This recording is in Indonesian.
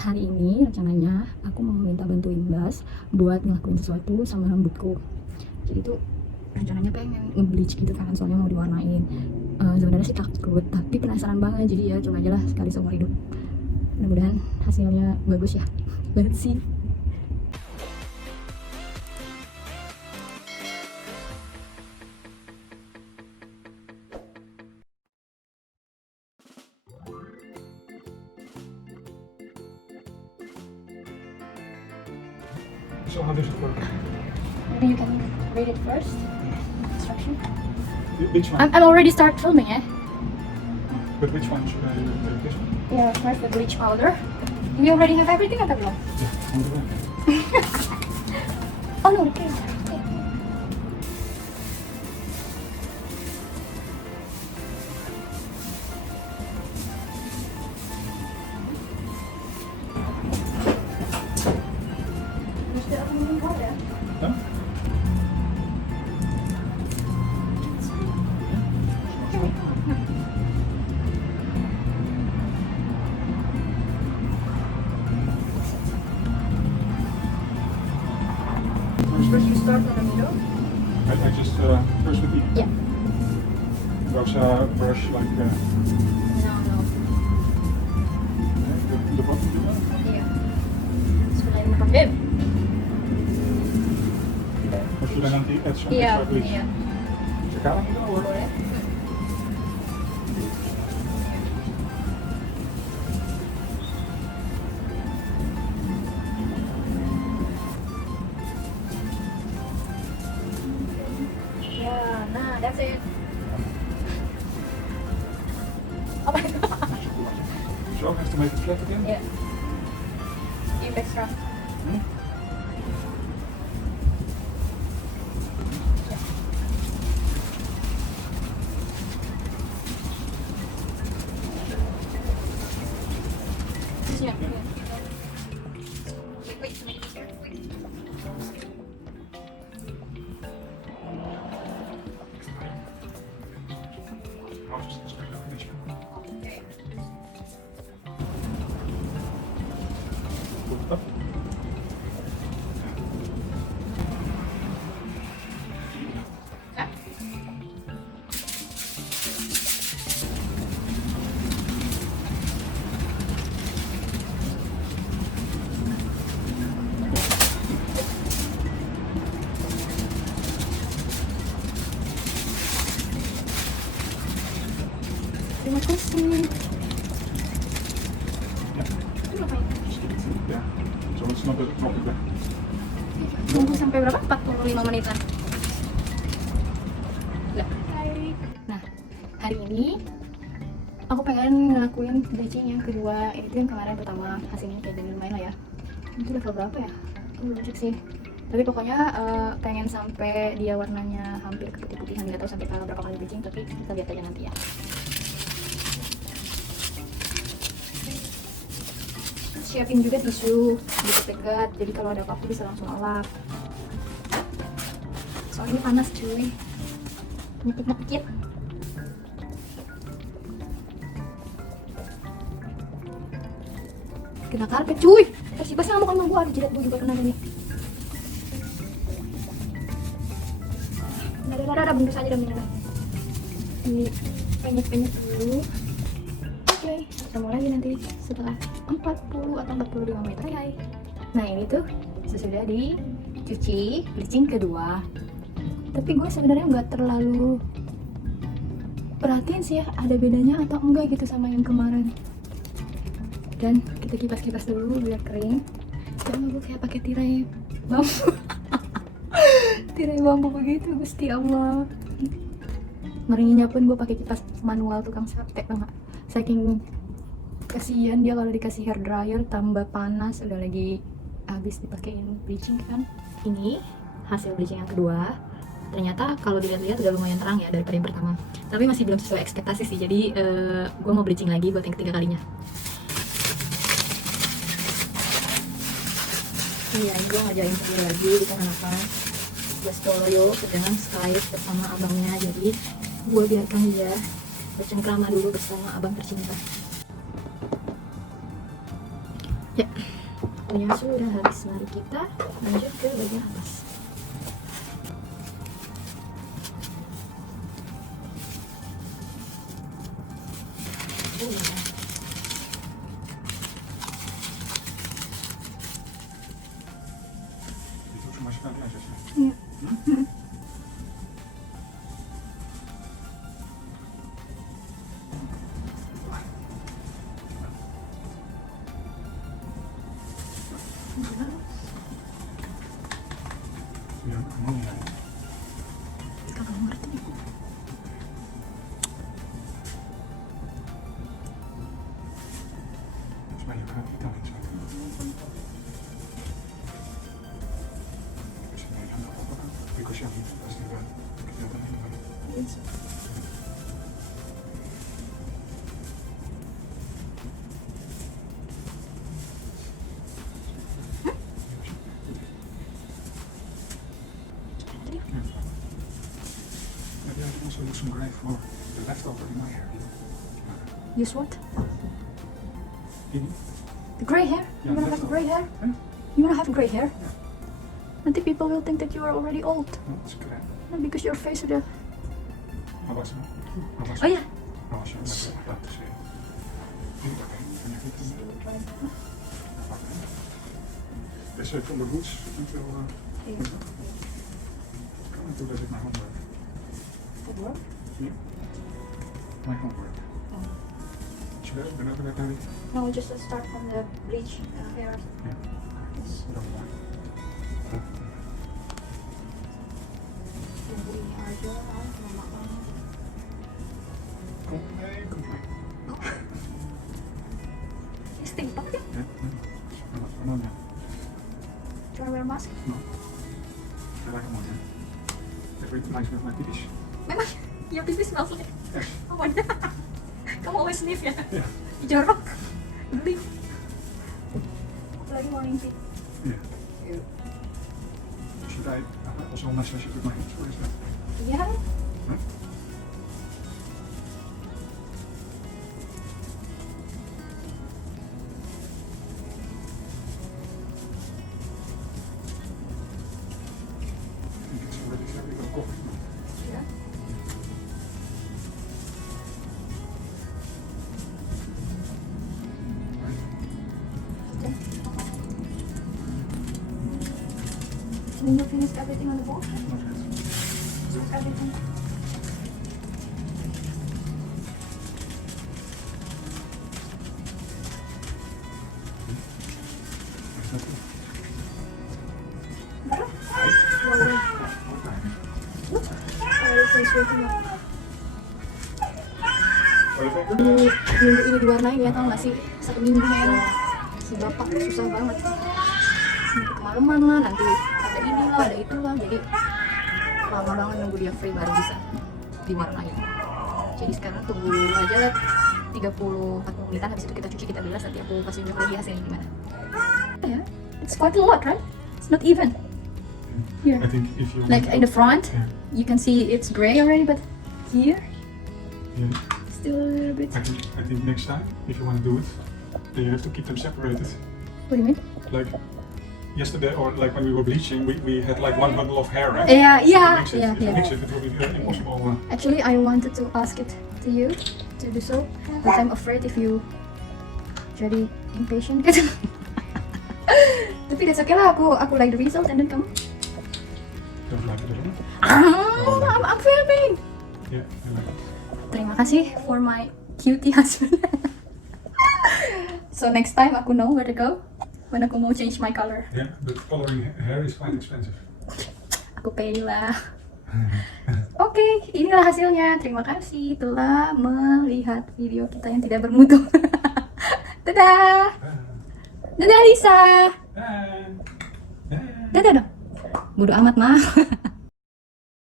Hari ini rencananya aku mau minta bantuin Bas buat ngelakuin sesuatu sama rambutku. Jadi tuh rencananya pengen nge-bleach gitu kan, soalnya mau diwarnain. Sebenarnya sih takut, tapi penasaran banget. Jadi ya coba aja lah sekali seumur hidup. Mudah-mudahan hasilnya bagus ya. Banget sih. So how does it work? Maybe you can read it first. Instruction. Which one? I'm already start filming ya. But which one should I take? This one? Yeah, first the bleach powder. You already have everything atau belum? Yeah, on the way. Oh no, okay. Huh? First you start in the middle. I just first with the Yeah. goes brush like No. the bottom of the Iya. Bismillahirrahmanirrahim. Or should I nanti add some Iya, extra bleach? iya. Sekarang itu or? Boleh. Ya, nah, that's it. Apa itu? So has to make it flat again? Iya. Give extra. Hmm? Siap. Wait. I'll just expect that finish. Put it up. Terima kasih. Yeah. So it's not a bit. Tunggu sampai berapa? 45 menitan. Lah. Nah, hari ini aku pengen ngelakuin bleaching yang kedua. Ini tuh yang kemarin pertama, hasilnya kayak gini lumayan lah ya. Itu level berapa ya? Aku belum cek sih. Tapi pokoknya pengen sampai dia warnanya hampir ke putih-putihan, nggak tahu sampai berapa kali bleaching, tapi kita lihat aja nanti ya. Siapin juga tisu dipegat, jadi kalau ada apa-apa bisa langsung lap. Soalnya ini panas cuy, ngepit-ngepit. Kena karpet cuy, terus pasti ngamuk sama gua, jidat gua juga kena gini. Ada bungkus aja dan ini penyet-penyet dulu. Oke, ketemu lagi nanti setelah 40 atau 45 menit. Hai. Nah ini tuh sesudah dicuci bleaching kedua. Tapi gue sebenarnya nggak terlalu perhatiin sih ya ada bedanya atau enggak gitu sama yang kemarin. Dan kita kipas-kipas dulu biar kering. Sekarang gue kayak pakai tirai bambu. Tirai bambu begitu, Gusti Allah. Ngerinya pun gue pakai kipas manual tukang sate banget. Saking kasihan dia kalau dikasih hair dryer tambah panas, udah lagi habis dipakein bleaching kan. Ini hasil bleaching yang kedua. Ternyata kalau dilihat-lihat udah lumayan terang ya daripada yang pertama, tapi masih belum sesuai ekspektasi sih. Jadi gue mau bleaching lagi buat yang ketiga kalinya. Iya, ini gue ngajarin sendiri lagi dikarenakan Bestolio sedang Skype bersama abangnya, jadi gue biarkan dia bercengkrama dulu bersama abang tercinta. Ya, punya sudah habis. Mari kita lanjut ke bagian atas. Dit hoeft maar snel uit. Iya. Ja, mooi. Kagak ngerti. Volgens mij heb ik het dan zo. Dus ik moet hem ook aan. Ik was jou niet. Dat is niet waar. Ik heb dat niet waar. Maybe I can also use some grey for the leftover in my hair. Use what? In? The gray hair? You Yeah, wanna that's have all. gray hair? Huh? You wanna have gray hair? Yeah. And the people will think that you are already old. Oh, that's good. Because your face with the... How was it? How was Oh it? yeah. How was it? I'd like to see it. Can you get them? Dus van de roots moet wel. Kan ik doen dat ik mijn handwerk. My homework. Should I open up that maybe? No, we just start from the bleach hair. Yeah. Yes. Don't mind. Tunggu ini aja kan, mama kamu. Kom mee. Ini stimpak ya? Ja, no, no. Do you wanna wear a mask? No. I like mooi. It reminds me of my pippies. Memang, your pipi smells like... Yes. Oh my god. Kamu always sniff ya? Yeah. Jorok. Beli. Apalagi morning pit. Yeah. Should I also massage it with my hands? Or is that? Iya. Huh? I think it's already very low coffee. Iya. Did you finish everything on the board? Not yet. Everything. Is that good? Minggu ini diwarnain ya, tau gak sih? 1 minggu men, si bapak susah banget. Nanti kemalaman lah, nanti ada inilah, ada itulah, jadi lama banget nunggu dia free baru bisa diwarnain. Jadi sekarang tunggu aja 30-40 menitan, habis itu kita cuci, kita bilas, nanti aku kasih unjuk lagi hasilnya gimana. Ya, it's quite a lot, right? It's not even. Here, I think if you like in the front, Yeah. you can see it's gray already, but here, Yeah. still a little bit. I think next time, if you want to do it, then you have to keep them separated. What do you mean? Like yesterday, or like when we were bleaching, we had like one bundle of hair, right? Yeah, yeah, If you yeah, mix it, if you yeah. mix it, it will be impossible. Actually, I wanted to ask it to you to do so, but I'm afraid if you jadi impatient gitu. Tapi that's okay lah, aku like the result and then kamu. Don't like it at all? I'm filming. Yeah, I like it. Terima kasih for my cutie husband. So next time aku know where to go when aku mau change my color. Yeah, but coloring hair is quite expensive. Aku pay lah. Oke, inilah hasilnya. Terima kasih telah melihat video kita yang tidak bermutu. Dadah. Dadah Lisa. Ah. Dadah dong. Bodo amat mah.